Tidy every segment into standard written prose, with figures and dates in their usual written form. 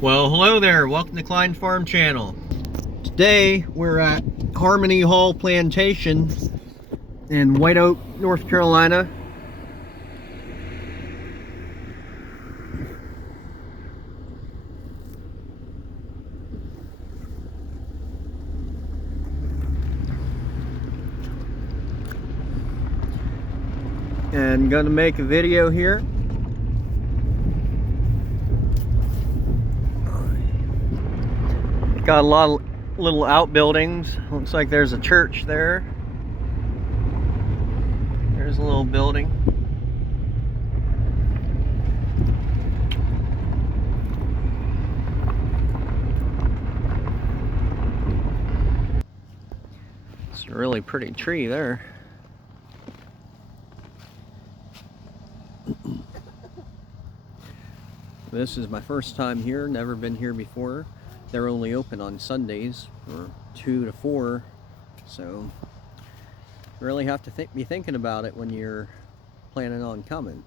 Well, hello there. Welcome to Klein Farm Channel. Today we're at Harmony Hall Plantation in White Oak, North Carolina. And gonna make a video here. Got a lot of little outbuildings. Looks like there's a church there. There's a little building. It's a really pretty tree there. This is my first time here, never been here before. They're only open on Sundays from 2 to 4, so you really have to be thinking about it when you're planning on coming.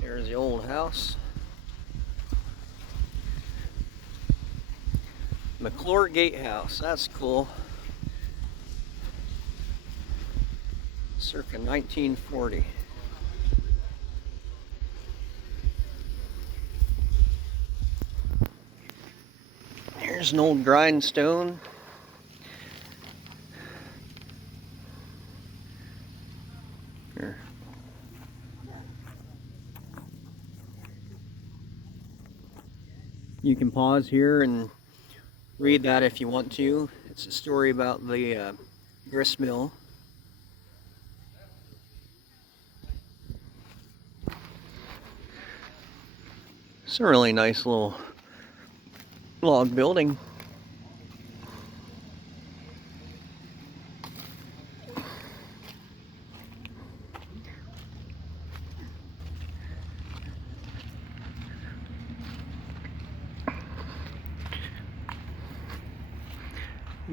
There's the old house. McClure Gatehouse, that's cool. Circa 1940. Here's an old grindstone. Here. You can pause here and read that if you want to. It's a story about the grist mill. It's a really nice little log building.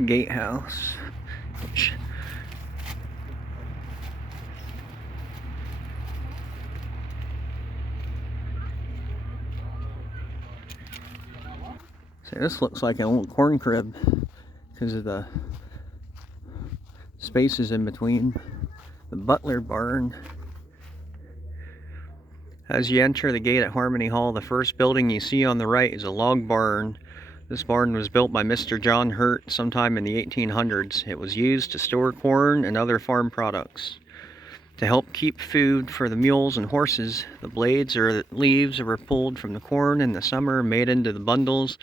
Gatehouse. See, this looks like an old corn crib because of the spaces in between. The Butler Barn. As you enter the gate at Harmony Hall, the first building you see on the right is a log barn. This barn was built by Mr. John Hurt sometime in the 1800s. It was used to store corn and other farm products. To help keep food for the mules and horses, the blades or leaves were pulled from the corn in the summer and made into the bundles.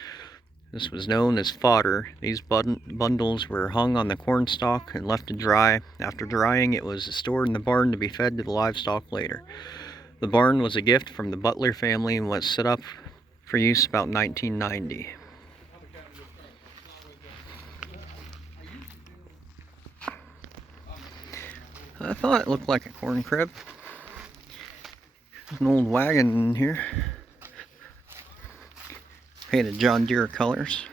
This was known as fodder. These bundles were hung on the corn stalk and left to dry. After drying, it was stored in the barn to be fed to the livestock later. The barn was a gift from the Butler family and was set up for use about 1990. I thought it looked like a corn crib. There's an old wagon in here. Painted John Deere colors.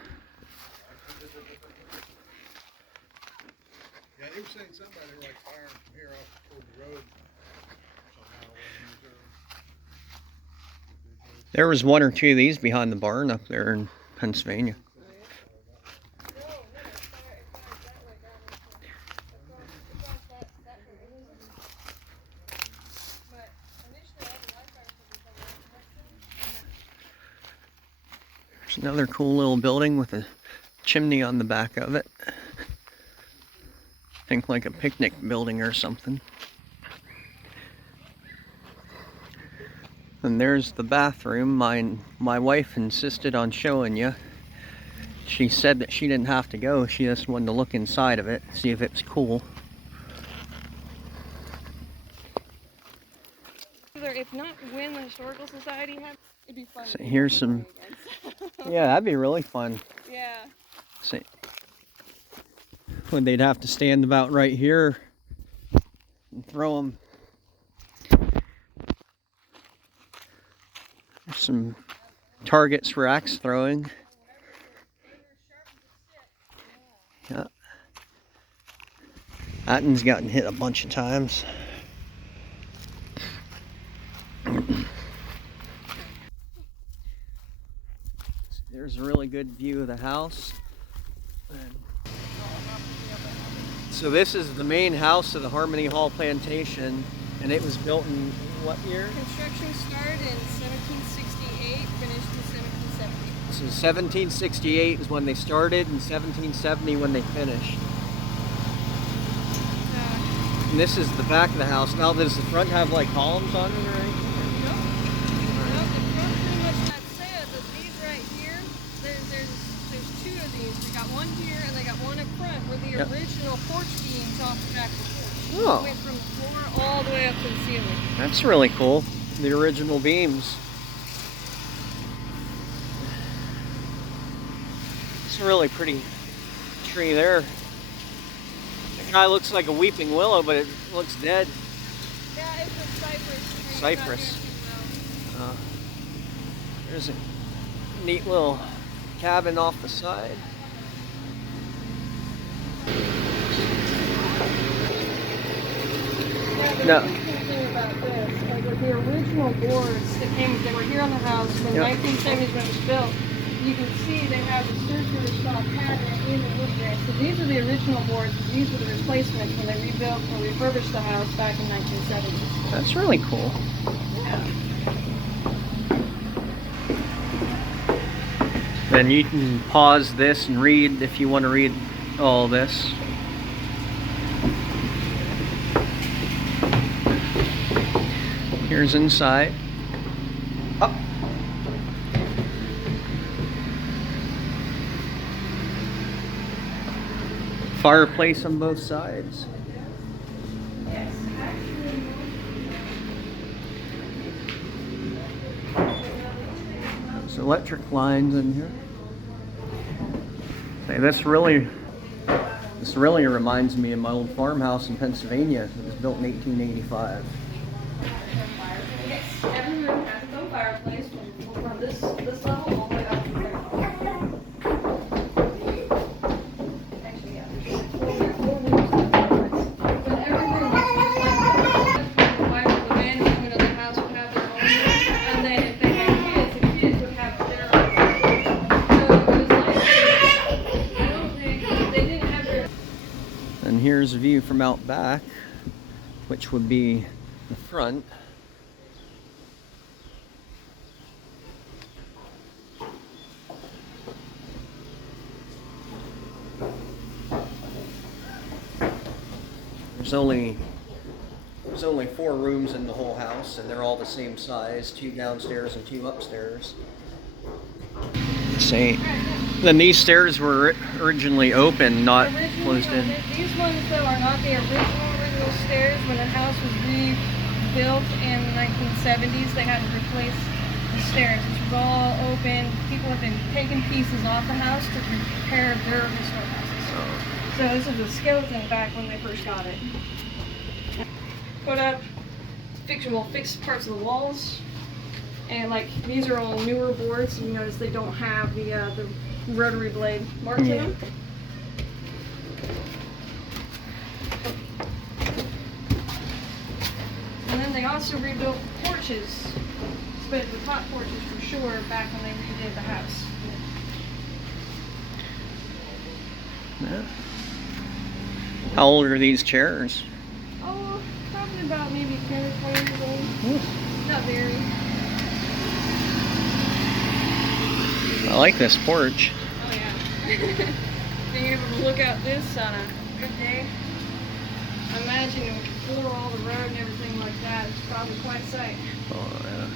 Yeah, they were saying somebody like firing from here off toward the road. There was one or two of these behind the barn up there in Pennsylvania. There's another cool little building with a chimney on the back of it. Think like a picnic building or something. And there's the bathroom. My wife insisted on showing you. She said that she didn't have to go. She just wanted to look inside of it, see if it was cool. If not when the Historical Society had, it'd be fun. So here's some. Yeah, that'd be really fun. Yeah. See, when they'd have to stand about right here and throw them. There's some targets for axe throwing. Yeah. That one's gotten hit a bunch of times. There's a really good view of the house. So this is the main house of the Harmony Hall Plantation, and it was built in what year? Construction started in 1768, finished in 1770. So 1768 is when they started, and 1770 when they finished. And this is the back of the house. Now, does the front have like columns on it or anything? No, the front pretty much that's it. But these right here, there's two of these. They got one here and they got one up front where the original porch beams off the back of the porch. Oh. Went from the floor all the way up to the ceiling. That's really cool. The original beams. It's a really pretty tree there. The guy looks like a weeping willow, but it looks dead. Yeah, it's a cypress tree. Cypress. There's a neat little cabin off the side. Yeah, the interesting thing about this is that the original boards that they were here on the house from the 1970s when it was built, you can see they have a circular style cabinet in the wood there. So these are the original boards. These were the replacements when they rebuilt or refurbished the house back in 1970s. That's really cool. Yeah. Then you can pause this and read if you want to read all this. Here's inside. Up. Fireplace on both sides. Yes, actually. There's electric lines in here. Hey, this really reminds me of my old farmhouse in Pennsylvania. It was built in 1885. Yes, every room has its own fireplace from this level all the way up to there. Actually, yeah, there's four rooms in the fireplace. But every room is just like the wife or the man woman of the house would have their own room. And then if they had kids, the kids would have their own room. So it was like, I don't think, they didn't have their... And here's a view from out back, which would be the front. There's only 4 rooms in the whole house, and they're all the same size, 2 downstairs and 2 upstairs. Same. Then these stairs were originally open, not closed in. These ones, though, are not the original stairs. When the house was rebuilt in the 1970s, they had to replace the stairs. This was all open. People have been taking pieces off the house to repair their historic houses. So this is a skeleton back when they first got it. Put up, fix parts of the walls. And like these are all newer boards. You notice they don't have the rotary blade marks in them. And then they also rebuilt porches, but the top porches for sure back when they redid the house. Yeah. How old are these chairs? Oh, probably about maybe 10 or 20 years old. Not very. I like this porch. Oh yeah. Being able to look out this on a good day. I imagine we could floor all the road and everything like that. It's probably quite a sight. Oh yeah.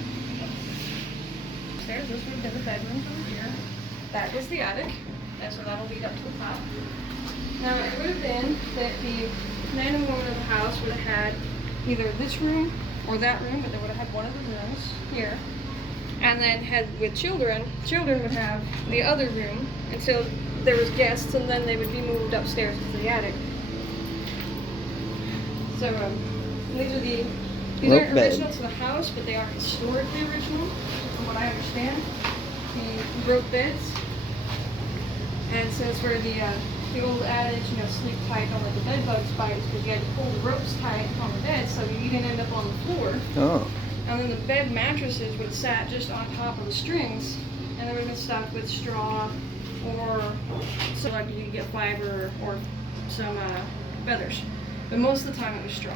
Upstairs, this would have been the bedrooms over here. That was the attic. And so that'll lead up to the top. Now it would have been that the man and woman of the house would have had either this room or that room, but they would have had one of the rooms here. And then had with children would have the other room until there was guests, and then they would be moved upstairs into the attic. So these aren't original to the house, but they are historically original, from what I understand. The rope beds, and so it's where the the old adage, you know, sleep tight, don't let the bed bugs bite, because you had to pull the ropes tight on the bed so you didn't end up on the floor. Oh. And then the bed mattresses would have sat just on top of the strings, and they would have been stuffed with straw, or so like you could get fiber or some feathers. But most of the time it was straw.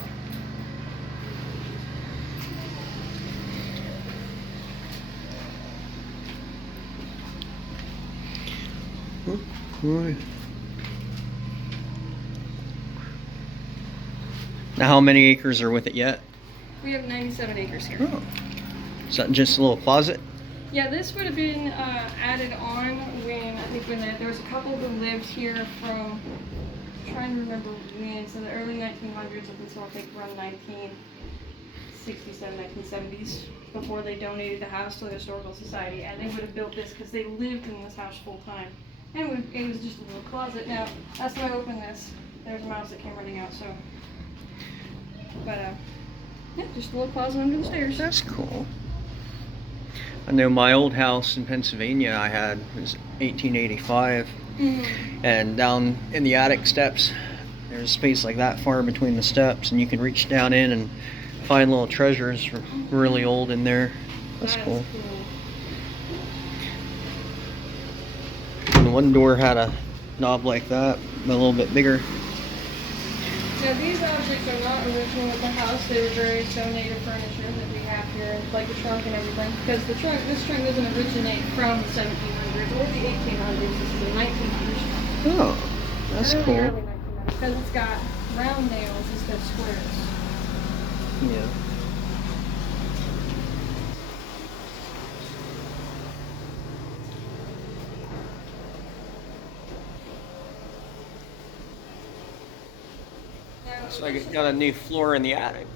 Now, how many acres are with it yet? We have 97 acres here. Oh. Is that just a little closet? Yeah, this would have been added on when, I think when there was a couple who lived here from, I'm trying to remember when, so the early 1900s up until I think around 1967, 1970s, before they donated the house to the Historical Society, and they would have built this because they lived in this house full time. And it was just a little closet. Now, that's when I opened this. There's a mouse that came running out, so. But, yeah, just a little closet under the stairs. That's cool. I know my old house in Pennsylvania I had was 1885, and down in the attic steps, there's a space like that far between the steps, and you can reach down in and find little treasures really old in there. That's cool. And the one door had a knob like that, but a little bit bigger. Now these objects are not original with the house. They were various donated furniture that we have here, like the trunk and everything. Because this trunk doesn't originate from the 1700s or the 1800s. This is a 1900s trunk. Oh, that's cool. Because it's got round nails instead of squares. Yeah. So I got a new floor in the attic.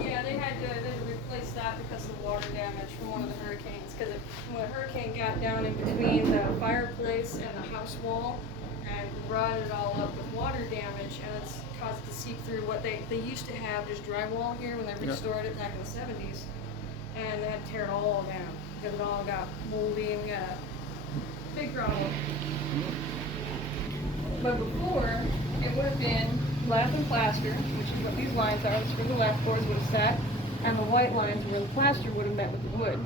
Yeah, they had to replace that because of the water damage from one of the hurricanes. Because when a hurricane got down in between the fireplace and the house wall and rotted it all up with water damage, and it's caused it to seep through what they used to have just drywall here when they restored it back in the 70s, and they had to tear it all down because it all got moldy and we got a big problem. But before, it would have been lath and plaster, which is what these lines are. That's where the lath boards would have sat, and the white lines where the plaster would have met with the wood.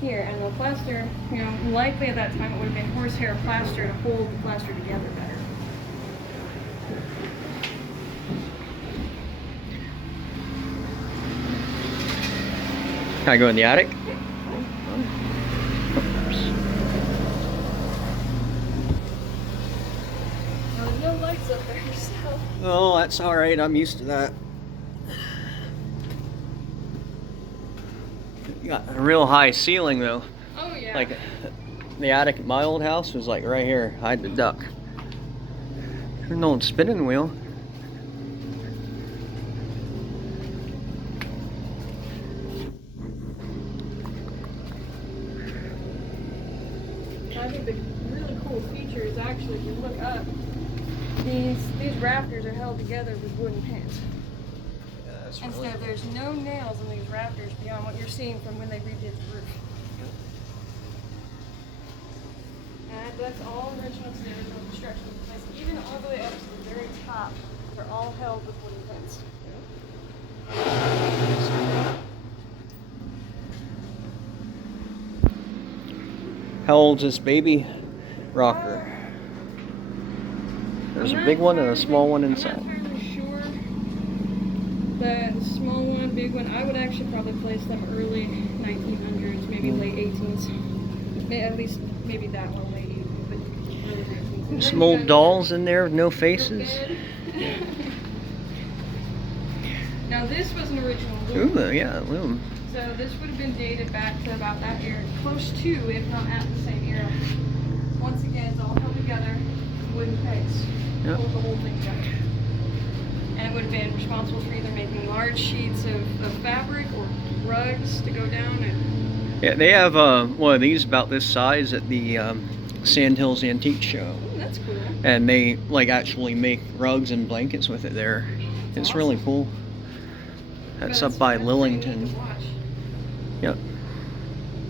Here, and the plaster, you know, likely at that time it would have been horsehair plaster to hold the plaster together better. Can I go in the attic? Now, there's no lights up there, so. Oh, that's all right. I'm used to that. You got a real high ceiling though. Oh yeah. Like the attic at my old house was like right here. I had to duck. There's an old spinning wheel. I think the really cool feature is actually, if you look up, these rafters are held together with wooden pins. Instead, there's no nails in these rafters beyond what you're seeing from when they redid the roof. And that's all original to the original construction. Because even all the way up to the very top, they're all held with wooden pins. How old's this baby rocker? There's a big one and a small one inside. I'm not entirely sure. The small one, big one, I would actually probably place them early 1900s, maybe late 18s. At least maybe that one late 18s, but early 19s. Some old dolls in there with no faces. Now this was an original loom. Ooh, yeah, loom. So this would have been dated back to about that era, close to, if not at the same era. Once again, it's all held together with wooden pegs. Yep. Hold the whole thing together. And it would have been responsible for either making large sheets of fabric or rugs to go down. And Yeah, they have one of these about this size at the Sandhills Antique Show. ooh, that's cool. And they like actually make rugs and blankets with it there. It's awesome. really cool. That's up by Lillington. Yep.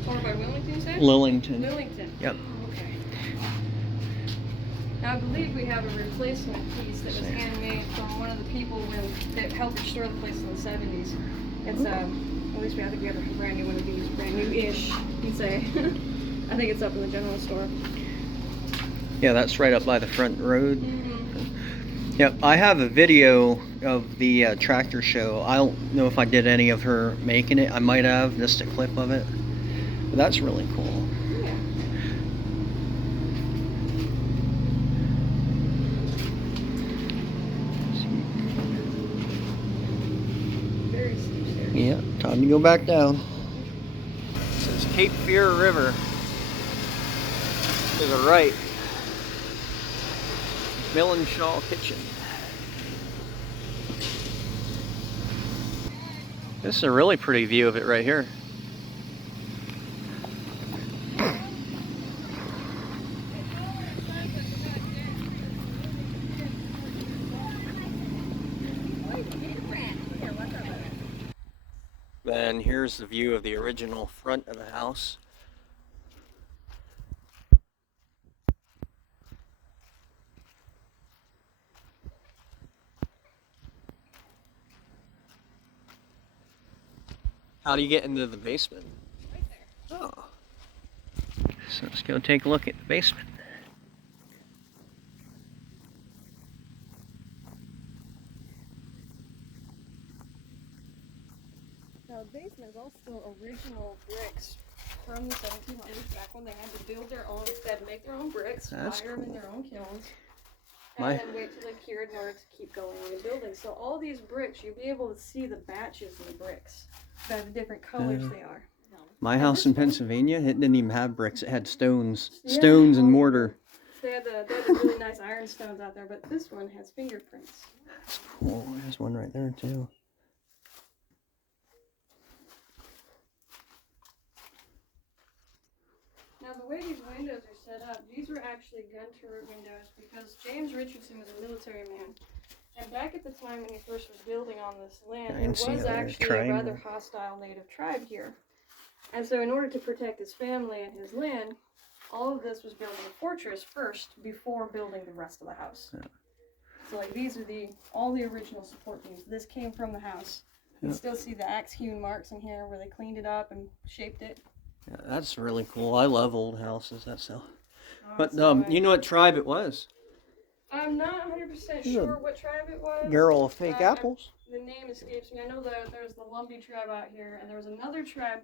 Or by Willington, you said? Lillington. Lillington. Yep. Oh, okay. Now I believe we have a replacement piece that was handmade from one of the people that helped restore the place in the 70s. It's at least we have a brand new one of these, brand new-ish, you'd say. I think it's up in the general store. Yeah, that's right up by the front road. Mm-hmm. Yep, I have a video of the tractor show. I don't know if I did any of her making it. I might have, just a clip of it. But that's really cool. Yeah. Very steep stairs. Yeah, time to go back down. It says Cape Fear River. To the right. Mill and Shaw Kitchen. This is a really pretty view of it right here. Then here's the view of the original front of the house. How do you get into the basement? Right there. Oh. So let's go take a look at the basement. Now the basement is all still original bricks from the 1700s, back when they had to build their own, they had to make their own bricks, That's fire them in cool. their own kilns, My- and then wait till they cured in order to keep going on the building. So all these bricks, you'll be able to see the batches of the bricks by the different colors they are. My house in Pennsylvania, it didn't even have bricks. It had stones. Yeah. Stones and mortar. They had the really nice ironstones out there, but this one has fingerprints. That's cool. There's one right there too. Now the way these windows are set up, these were actually gun turret windows because James Richardson was a military man. And back at the time when he first was building on this land, I there can see was how they're actually a triangle. rather hostile native tribe here. And so in order to protect his family and his land, all of this was building a fortress first before building the rest of the house. Yeah. So like these are all the original support beams. This came from the house. You Yeah. can still see the axe hewn marks in here where they cleaned it up and shaped it. Yeah, that's really cool. I love old houses. That's so. Oh, But so you know what tribe it was? I'm not 100% You're a sure what tribe it was. Girl of fake Uh, apples. The name escapes me. I know that there's the Lumbee tribe out here, and there was another tribe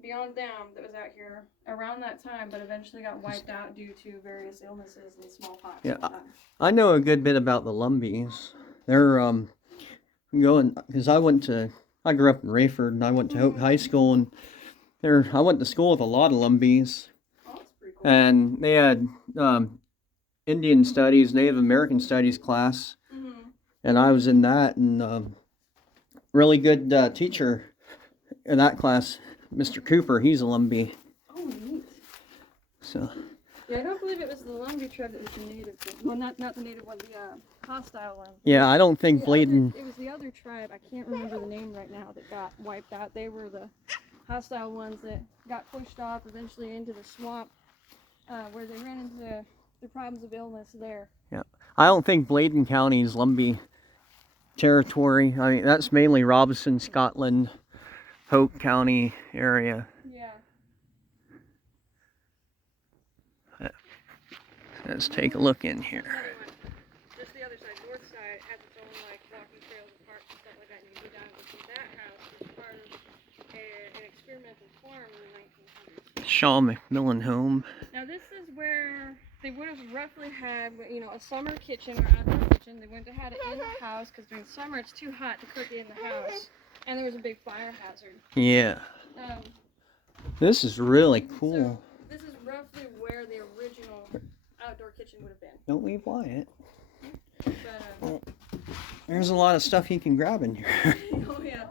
beyond them that was out here around that time, but eventually got wiped out due to various illnesses and smallpox. Yeah, and whatnot. I know a good bit about the Lumbees. They're going because I grew up in Rayford and I went to Hope High School and I went to school with a lot of Lumbees Oh, that's pretty cool. and they had Indian Studies, Native American Studies class, Mm-hmm. and I was in that and really good teacher in that class, Mr. Cooper. He's a Lumbee, Oh, neat. so. Yeah, I don't believe it was the Lumbee tribe that was the native one. Well, not the native one, the hostile one. Yeah, I don't think The Bladen. it was the other tribe, I can't remember the name right now, that got wiped out. They were the hostile ones that got pushed off eventually into the swamp, where they ran into the problems of illness there. I don't think Bladen County is Lumbee territory. I mean, that's mainly Robinson, Scotland, Hope County area. Yeah. Let's take a look in here. Another one. Just the other side, north side, has its own like walking trails and parks and stuff like that. And you go down and see that house was part of an experimental farm in the 1900s. Shaw McMillan Home. Now this is where they would have roughly had, you know, a summer kitchen or outdoor kitchen. They wouldn't have had it in the house because during summer it's too hot to cook it in the house, and there was a big fire hazard. Yeah. This is really cool. So this is roughly where the original outdoor kitchen would have been. Don't leave Wyatt. But There's a lot of stuff he can grab in here. oh yeah.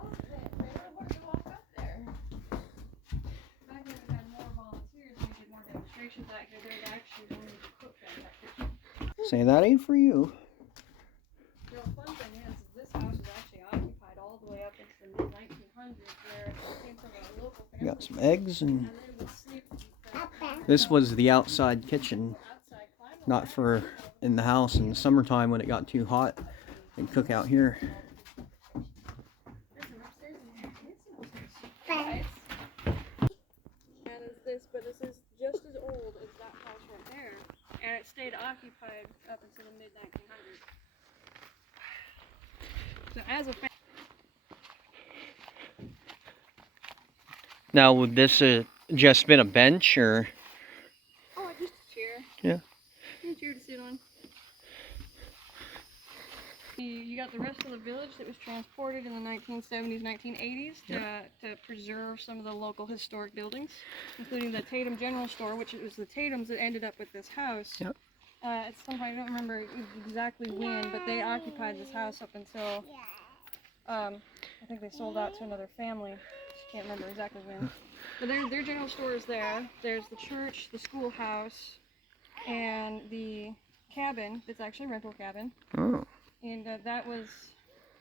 Back when we had more volunteers, we did more demonstrations out here. There was actually going to cook in that kitchen. Say that ain't for you. The fun thing is this house was actually occupied all the way up into the mid-1900s, where it came from a local family. Got some eggs and And they would sleep this was the outside kitchen. outside climate not for in the house in the summertime when it got too hot. They'd cook out here. But this is just as old as that house right there, and it stayed occupied up until the mid 1900s. So as a Now, would this just been a bench or? oh, just a chair. Yeah. A chair to sit on. You got the rest of the village that was transported in the 1970s, 1980s to preserve some of the local historic buildings, including the Tatum General Store, which it was the Tatums that ended up with this house. Yep. At some point, I don't remember exactly when, but they occupied this house up until, I think they sold out to another family. I can't remember exactly when. But their general store is there. There's the church, the schoolhouse, and the cabin. It's actually a rental cabin. Oh. And that was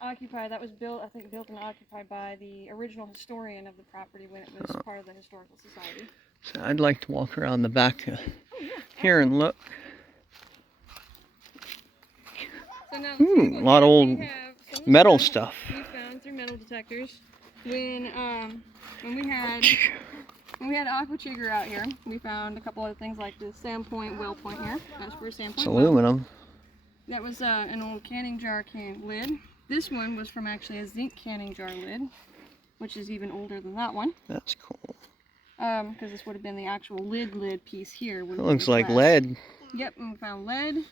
occupied, that was built, I think built and occupied by the original historian of the property when it was part of the Historical Society. So I'd like to walk around the back here and look. So now A lot of old metal stuff. We found through metal detectors when we had Aqua Chigger out here. We found a couple other things like the Sandpoint well point here. That's for a Sandpoint It's well. aluminum. That was an old canning jar lid. This one was from actually a zinc canning jar lid, which is even older than that one. That's cool. Because this would have been the actual lid piece here. It looks like lead. Yep, and we found lead,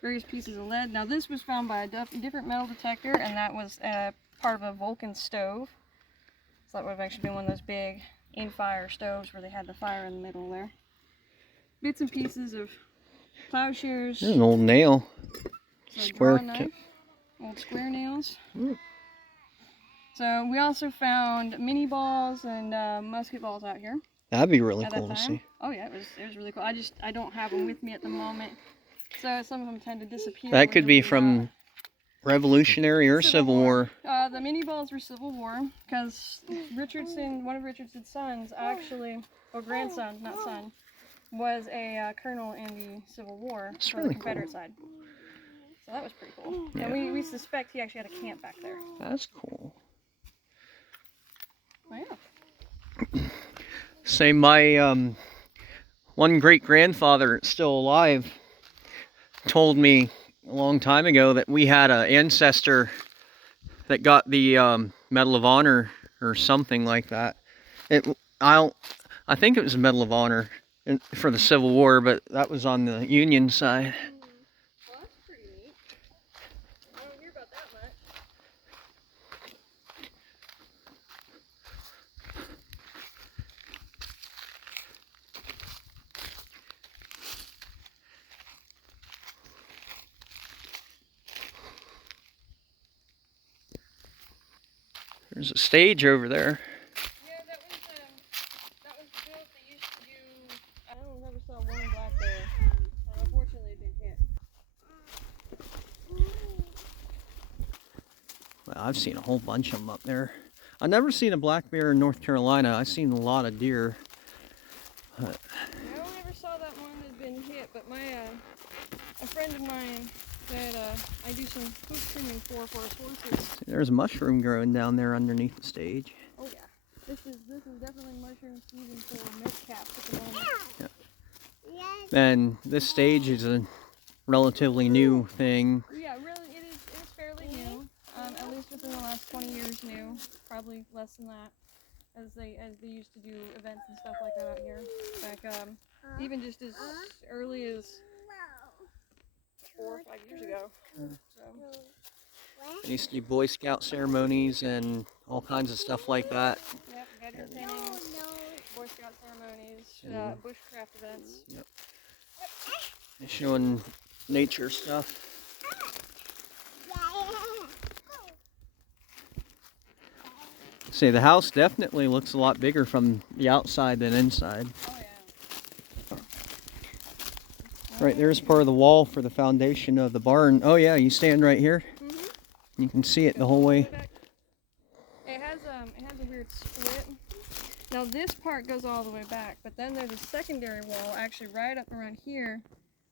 various pieces of lead. Now this was found by a different metal detector, and that was part of a Vulcan stove. So that would have actually been one of those big in-fire stoves where they had the fire in the middle there. Bits and pieces of plowshares. There's an old nail. Square knife, old square nails. So we also found mini balls and musket balls out here. That'd be really cool to see. Oh yeah, it was really cool. I don't have them with me at the moment, so some of them tend to disappear. That could be from Revolutionary or Civil War. The mini balls were Civil War because one of Richardson's sons, actually, or grandson, not son, was a colonel in the Civil War for the Confederate side. So that was pretty cool. Yeah. And we suspect he actually had a camp back there. That's cool. Oh yeah. Say my one great-grandfather still alive told me a long time ago that we had an ancestor that got the Medal of Honor or something like that. I think it was a Medal of Honor for the Civil War, but that was on the Union side. Well, that's pretty neat. I don't hear about that much. There's a stage over there. Yeah, that was built. They used to do. I never saw one black bear. Unfortunately, it didn't hit. Well, I've seen a whole bunch of them up there. I've never seen a black bear in North Carolina. I've seen a lot of deer. I never saw that one that had been hit, but a friend of mine that I do some hoof trimming for his horses. There's a mushroom growing down there underneath the stage. Oh yeah, this is definitely mushroom season for milk caps at the moment. Yeah. And this stage is a relatively new thing. Yeah, really, it is fairly new. At least within the last 20 years new. Probably less than that, as they used to do events and stuff like that out here. Back even just as early as 4 or 5 years ago. So. They used to do Boy Scout ceremonies and all kinds of stuff like that. Yep, veteran paintings, Boy Scout ceremonies, bushcraft events. Yep. They're showing nature stuff. See, the house definitely looks a lot bigger from the outside than inside. Oh yeah. Right there's part of the wall for the foundation of the barn. Oh yeah, you stand right here. You can see it the whole way. It has a weird split. Now this part goes all the way back, but then there's a secondary wall actually right up around here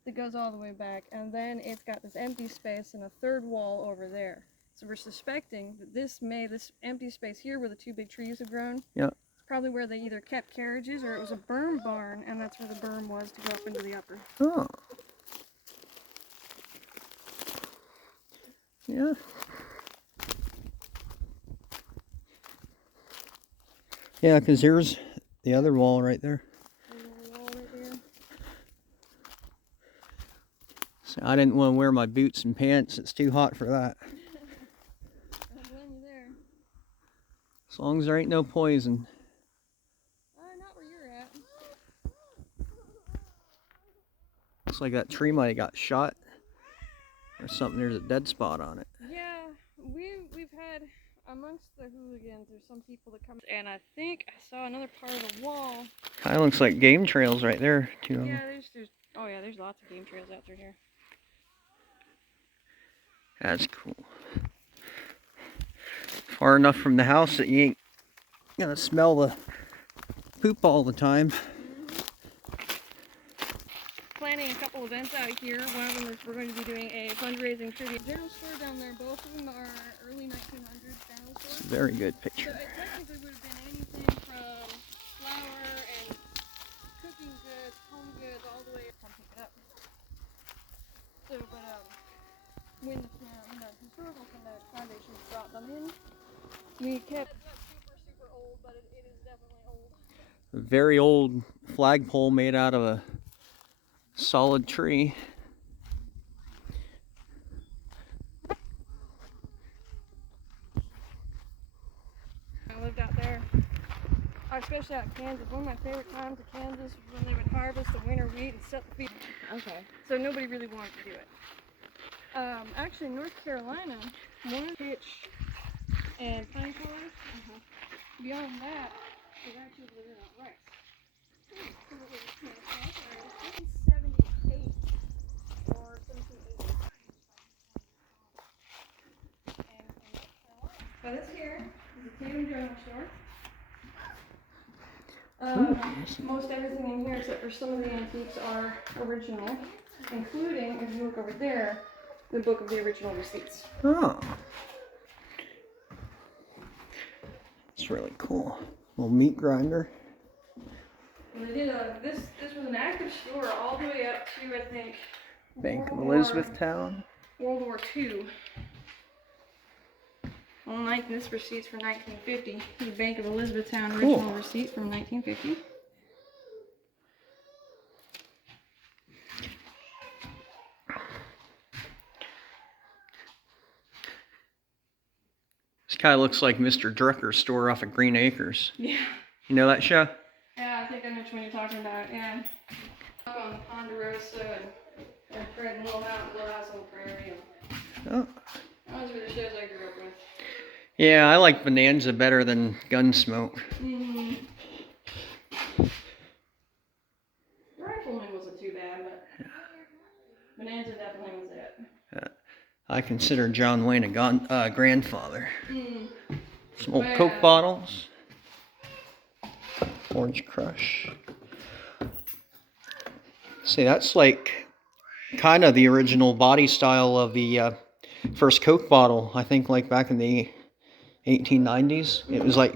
that goes all the way back, and then it's got this empty space and a third wall over there. So we're suspecting that this empty space here where the two big trees have grown, Yeah. it's probably where they either kept carriages or it was a berm barn, and that's where the berm was to go up into the upper. Oh. Yeah. Yeah, because there's the other wall right there. Wall right there. So I didn't want to wear my boots and pants. It's too hot for that. I'll blame you there. As long as there ain't no poison. Not where you're at. Looks like that tree might have got shot or something. There's a dead spot on it. Yeah, we've had amongst the hooligans, there's some people that come, and I think I saw another part of the wall. Kind of looks like game trails right there. Two of them. Yeah, there's lots of game trails out through here. That's cool. Far enough from the house that you ain't gonna smell the poop all the time. Planning a couple events out here. One of them is we're going to be doing a fundraising tribute general store down there. Both of them are early 1900s general store. Very good So picture. it technically would have been anything from flour and cooking goods, home goods, all the way to come pick it up. So, but when the historical foundation brought them in, we kept. It's not super old, but it is definitely old. A very old flagpole made out of a solid tree. I lived out there, especially out in Kansas. One of my favorite times in Kansas was when they would harvest the winter wheat and set the feed. Okay. So nobody really wanted to do it. Actually, North Carolina, one pitch and pine collars. Beyond that, was actually living on rice. So it was 1778 or 1780. But this here is a Tatum general store. Most everything in here except for some of the antiques are original, including, if you look over there, the book of the original receipts. Oh. It's really cool. Little meat grinder. And they did this was an active store all the way up to, I think, Bank of Elizabethtown. World War II. This receipt's from 1950. The Bank of Elizabethtown original Cool. receipt from 1950. This kind of looks like Mr. Drucker's store off of Green Acres. Yeah. You know that show? Yeah, I think I know which one you're talking about. Yeah. On Ponderosa and Fred and Little House on the Prairie. Oh. Those were the shows I grew up with. Yeah, I like Bonanza better than Gunsmoke. Mm-hmm. Rifleman wasn't too bad, but Bonanza definitely was it. I consider John Wayne a grandfather. Mm. Some old Well, Coke bottles. Orange Crush. See, that's like kind of the original body style of the first Coke bottle. I think like back in the 1890s. It was like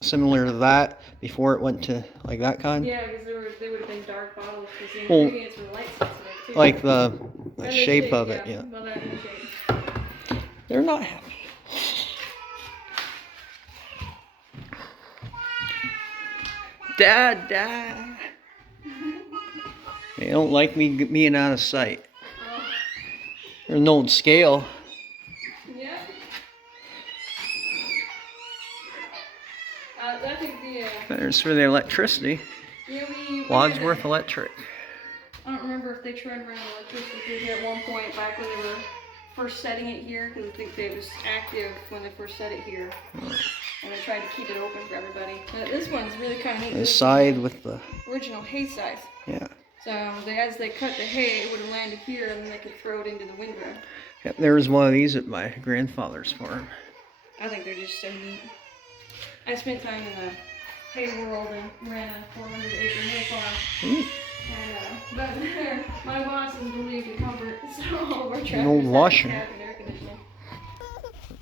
similar to that before it went to like that kind. Yeah, because they would have been dark bottles because the Well, ingredients were light sensitive too. Like the And shape of it, yeah. Well, that and the shape. They're not happy. Dad. They don't like me being out of sight. There's an old scale. Yeah. I think There's for the electricity. we Wadsworth Electric. I don't remember if they tried running electricity through here at one point back when they were first setting it here, because I think it was active when they first set it here. And they tried to keep it open for everybody. But this one's really kind of neat. The side with the Original hay scythe. yeah. So as they cut the hay, it would have landed here, and then they could throw it into the windrow. Yep, there was one of these at my grandfather's farm. I think they're just so neat. I spent time in the World and ran a 400-acre hill farm. Ooh. And, but my bosses believed in comfort, so all of our An tractors old had washer. cabin air conditioning.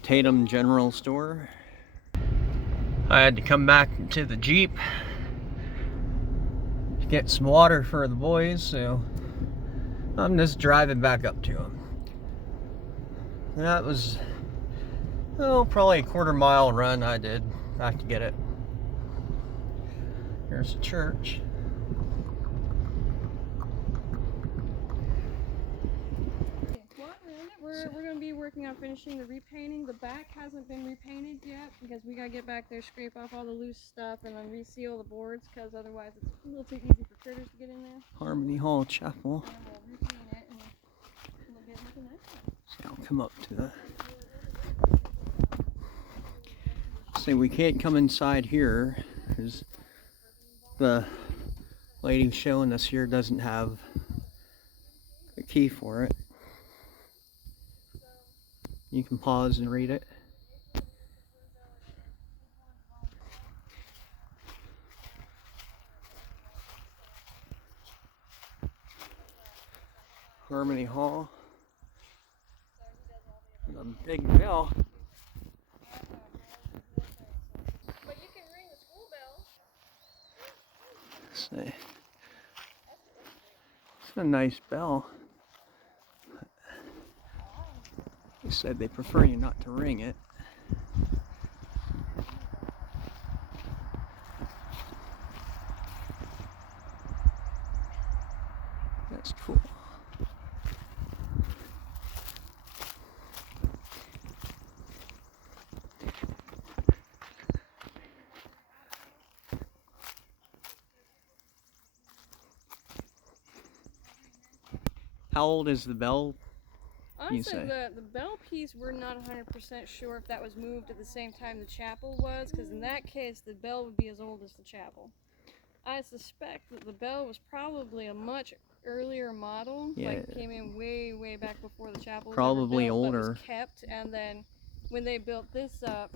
Tatum General Store. I had to come back to the Jeep to get some water for the boys, so I'm just driving back up to them. That was, oh, probably a quarter-mile run I did back to get it. Here's the church. We're going to be working on finishing the repainting. The back hasn't been repainted yet because we got to get back there, scrape off all the loose stuff, and then reseal the boards because otherwise it's a little too easy for critters to get in there. Harmony Hall Chapel. And then we'll repaint it and we'll get looking nice. So I'll come up to the... So we can't come inside here because the lady showing us here doesn't have a key for it. You can pause and read it. Harmony Hall. And a big bell. But you can ring the school bell. It's a nice bell. They said they prefer you not to ring it. That's cool. How old is the bell? Honestly, the bell piece, we're not 100% sure if that was moved at the same time the chapel was, because in that case, the bell would be as old as the chapel. I suspect that the bell was probably a much earlier model, like came in way back before the chapel was probably ever built, older. but was kept, and then when they built this up,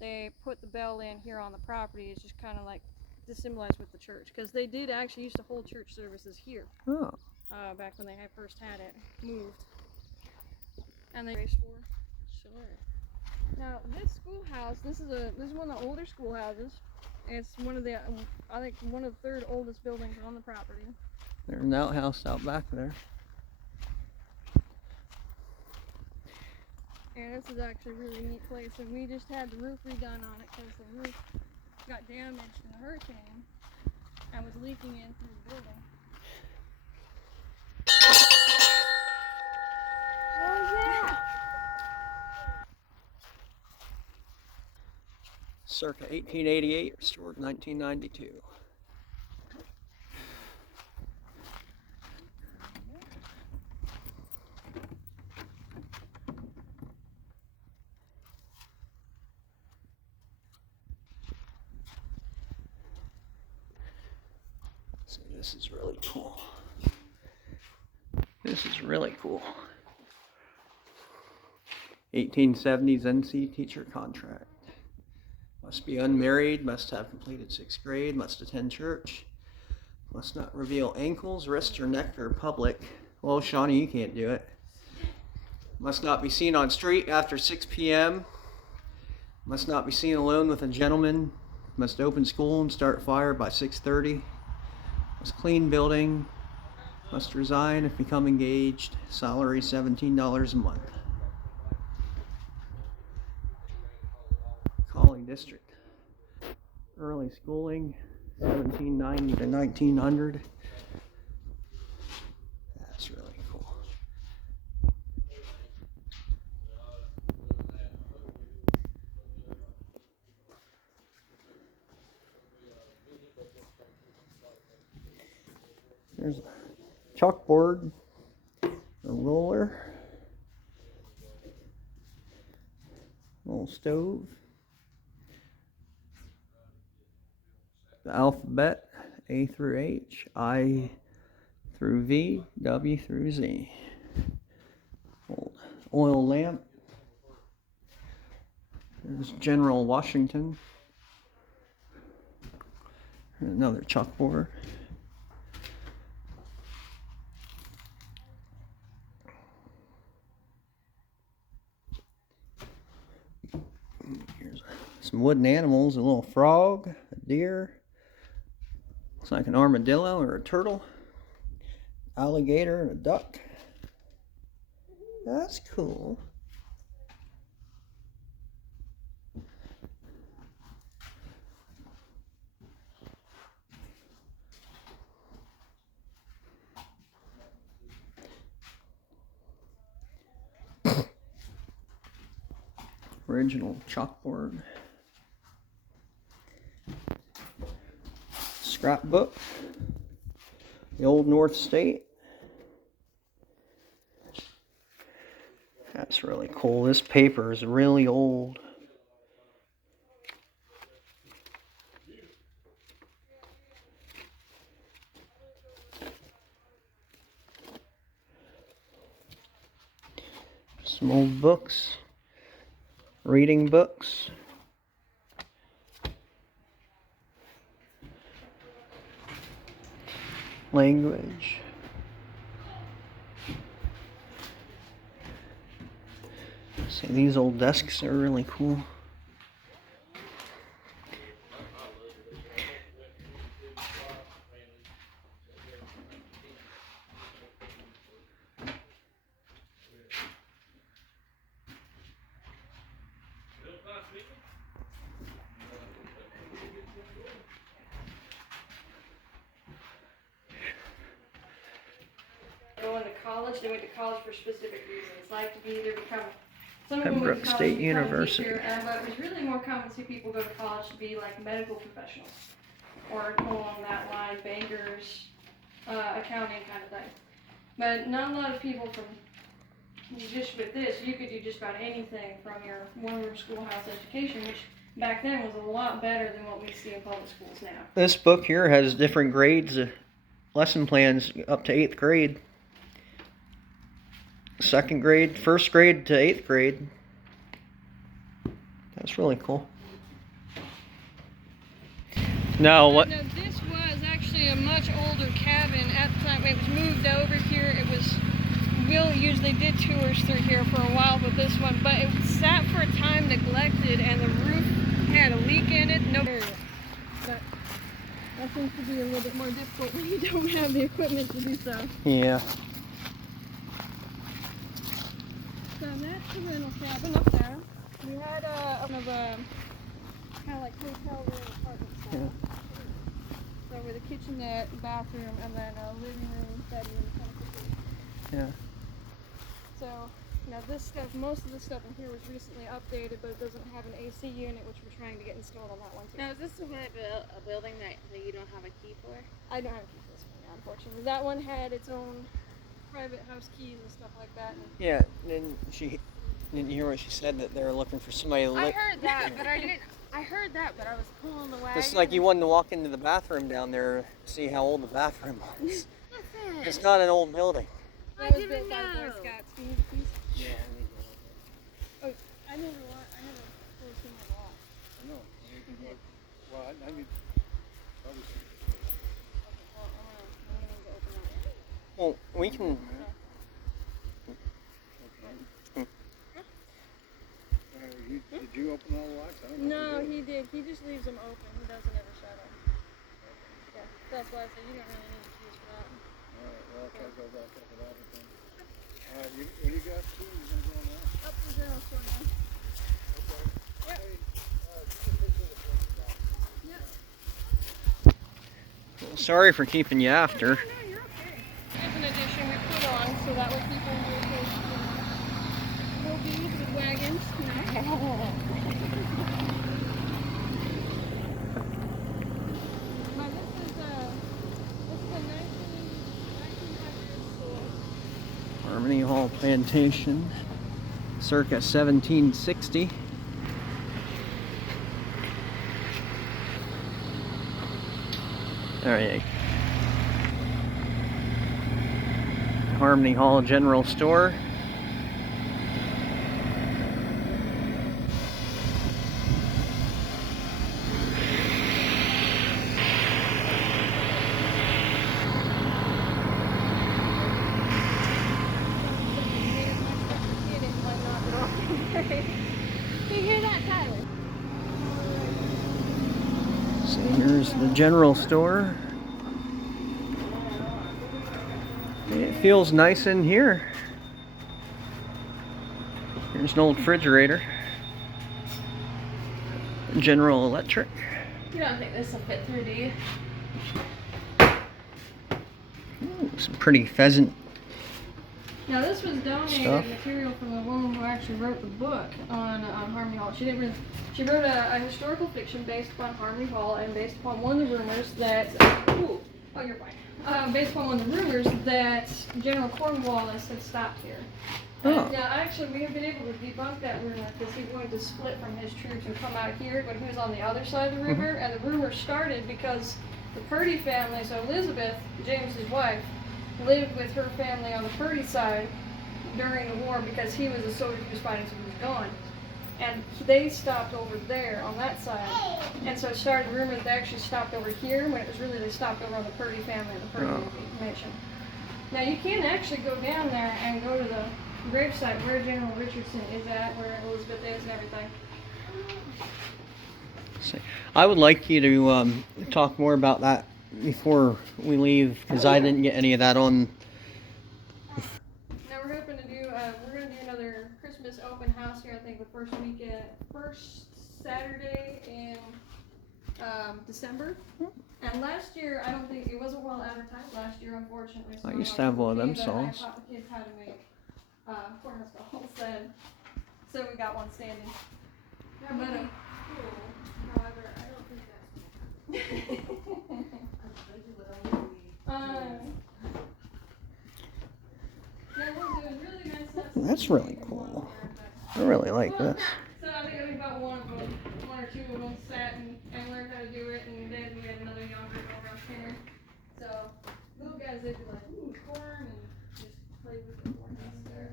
they put the bell in here on the property. It's just kind of like to symbolize with the church, because they did actually used to hold church services here. Oh. Back when they first had it moved. And they raised for. Sure. Now this schoolhouse, this is one of the older schoolhouses. It's one of the, I think, one of the third oldest buildings on the property. There's an outhouse out back there. And this is actually a really neat place. And we just had the roof redone on it because the roof got damaged in a hurricane and was leaking in through the building. What was that? Circa 1888, restored 1992. So this is really cool. This is really cool. 1870s NC teacher contract. Must be unmarried, must have completed 6th grade, must attend church, must not reveal ankles, wrists, or neck or public. Well, Shawnee, you can't do it. Must not be seen on street after 6 p.m. Must not be seen alone with a gentleman. Must open school and start fire by 6:30. Must clean building. Must resign if become engaged. Salary $17 a month. Calling district. Early schooling, 1790 to 1900. That's really cool. There's a chalkboard, a roller, little stove, the alphabet, A through H, I through V, W through Z. Old oil lamp. There's General Washington. Another chalkboard. Here's some wooden animals, a little frog, a deer. Looks like an armadillo or a turtle. Alligator and a duck. That's cool. Original chalkboard. Scrapbook. The Old North State. That's really cool. This paper is really old. Some old books. Reading books. Language. See, these old desks are really cool. Going to college, they went to college for specific reasons, like to either become. Some of them went Pembroke to college State to become a University. teacher, but it was really more common to see people go to college to be like medical professionals, or go along that line, bankers, accounting kind of thing. But not a lot of people from just with this, you could do just about anything from your one-room schoolhouse education, which back then was a lot better than what we see in public schools now. This book here has different grades, lesson plans up to 8th grade. 2nd grade, 1st grade to 8th grade. That's really cool. Now what? Now this was actually a much older cabin at the time. It was moved over here. It was, Will usually did tours through here for a while with this one, but it sat for a time neglected and the roof had a leak in it. No area. But that seems to be a little bit more difficult when you don't have the equipment to do so. Yeah. So that's the rental cabin up there. We had kind of like hotel room apartment style. Yeah. So with a kitchenette, bathroom, and then a living room, bedroom, kind of complete. Yeah. So now this stuff, most of the stuff in here was recently updated, but it doesn't have an AC unit, which we're trying to get installed on that one too. Now, is this a building that you don't have a key for? I don't have a key for this one, unfortunately. That one had its own private house keys and stuff like that. And Yeah. Then she didn't hear what she said, that they were looking for somebody to I live. heard that, but I didn't. I heard that, but I was pulling the wagon. Just like you wanted to walk into the bathroom down there to see how old the bathroom was. Listen. It's not an old building. I it was didn't built by Boy know. Scouts. Do you need the keys? Yeah, I need to look at it. I never fully seen the lot. I know. You can look. Well, I need probably some. Well, I'm gonna need to open that. Well, we can. Did you open all the locks? I don't know. No, if you he did. He just leaves them open. He doesn't ever shut them. Yeah, that's why I said you don't really need the keys for that. All right, well, I'll try to go back up without it then. All right, what do you got? Two? You're going to go on that? Up to the general store now. Okay. Yep. Hey, just a picture of the place back. Yep. Well, sorry for keeping you after. No, you're okay. There's an addition we put on so that way people will be with wagons. Now this is a 1900s school. Harmony Hall Plantation, circa 1760. All right. Harmony Hall General Store. You hear that, Tyler? So here's the general store. It feels nice in here. Here's an old refrigerator. General Electric. You don't think this will fit through, do you? Ooh, some pretty pheasant. Now this was donated Stuff. material from the woman who actually wrote the book on Harmony Hall. She wrote a historical fiction based upon Harmony Hall and based upon one of the rumors that you're fine. Based upon one of the rumors that General Cornwallis had stopped here. Oh. Yeah, actually we have been able to debunk that rumor because he wanted to split from his troops and come out here, but he was on the other side of the river, and the rumor started because the Purdy family, so Elizabeth, James's wife, lived with her family on the Purdy side during the war because he was a soldier who was fighting, so he was gone. And they stopped over there on that side. And so it started a rumor that they actually stopped over here when it was really they stopped over on the Purdy family and the Purdy nation. Now you can actually go down there and go to the gravesite where General Richardson is at, where Elizabeth is and everything. I would like you to talk more about that before we leave, because I didn't get any of that on. Now we're hoping to do, we're going to do another Christmas open house here, I think the first Saturday in December. And last year, I don't think, it wasn't well advertised last year, unfortunately. So I used to have one of them songs. I taught the kids how to make cornhusk dolls, and so we got one standing. Yeah, but, however, I don't think that's That's really cool. I really like this. So I think about one or two of them sat and learned how to do it, and then we had another younger girl around here. So little guys, they'd be like, ooh, corn, and just play with the corn.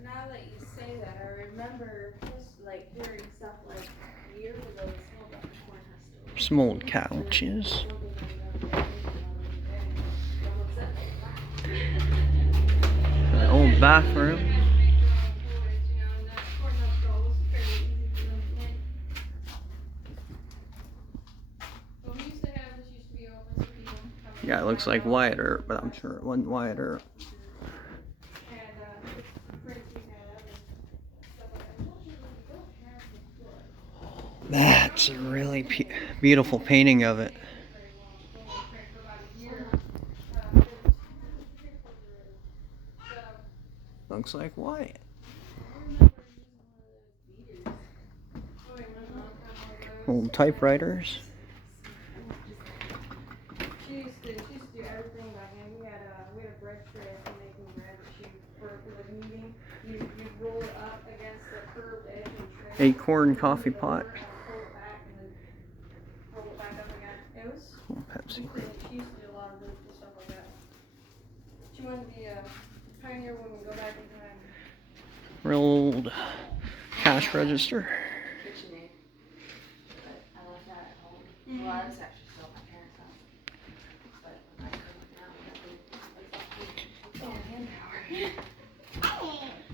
Now that you say that, I remember like hearing stuff like years ago. About the corn husk. Some old couches. An old bathroom. Yeah, it looks like Wyatt Earp, but I'm sure it wasn't Wyatt Earp. That's a really beautiful painting of it. Looks like Wyatt. Old typewriters. She used to do everything by hand. We had a bread tray for making bread. For the kneading, you roll it up against the curved edge of the tray. Acorn coffee pot. Pull it back and then roll it back up again. It was. Oh, Pepsi. She used to do a lot of the stuff like that. She wanted to be a pioneer woman, go back in time. Real old cash register. KitchenAid. But I left that at home. Well, I was actually still at my parents' house. But I couldn't now. Hand power.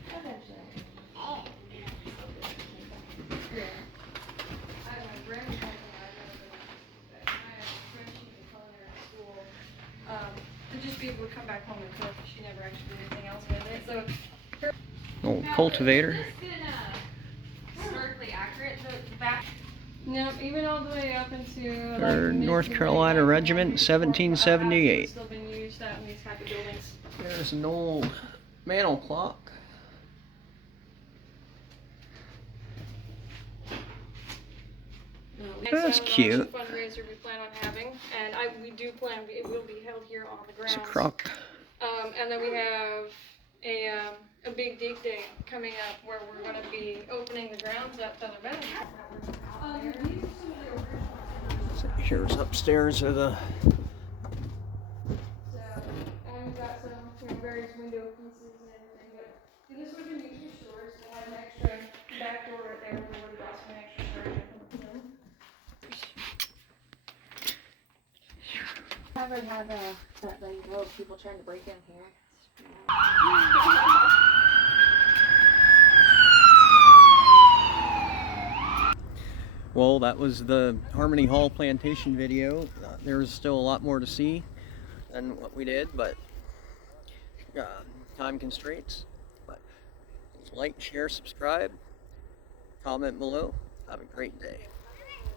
Eventually. Yeah. I had my grandmother, I had a friend, she was in culinary school. To just be able to come back home and cook. She never actually did anything else with it. So Old cultivator. Historically accurate, the back. no, even all the way up into Third North Carolina Regiment, 1778. Still been used out in these type of buildings. There's an old mantle clock. That's cute. Fundraiser we plan on having, and we do plan it will be held here on the grounds. It's a crock. And then we have a big dig day coming up where we're going to be opening the grounds up to the benefit. So here's upstairs are the. So, and we've got some various window pieces and everything, but this would be two stores, so I have an extra back door right there where we would have got some extra storage. Haven't had that many people trying to break in here. Well, that was the Harmony Hall Plantation video. There's still a lot more to see than what we did, but time constraints. But like, share, subscribe, comment below. Have a great day.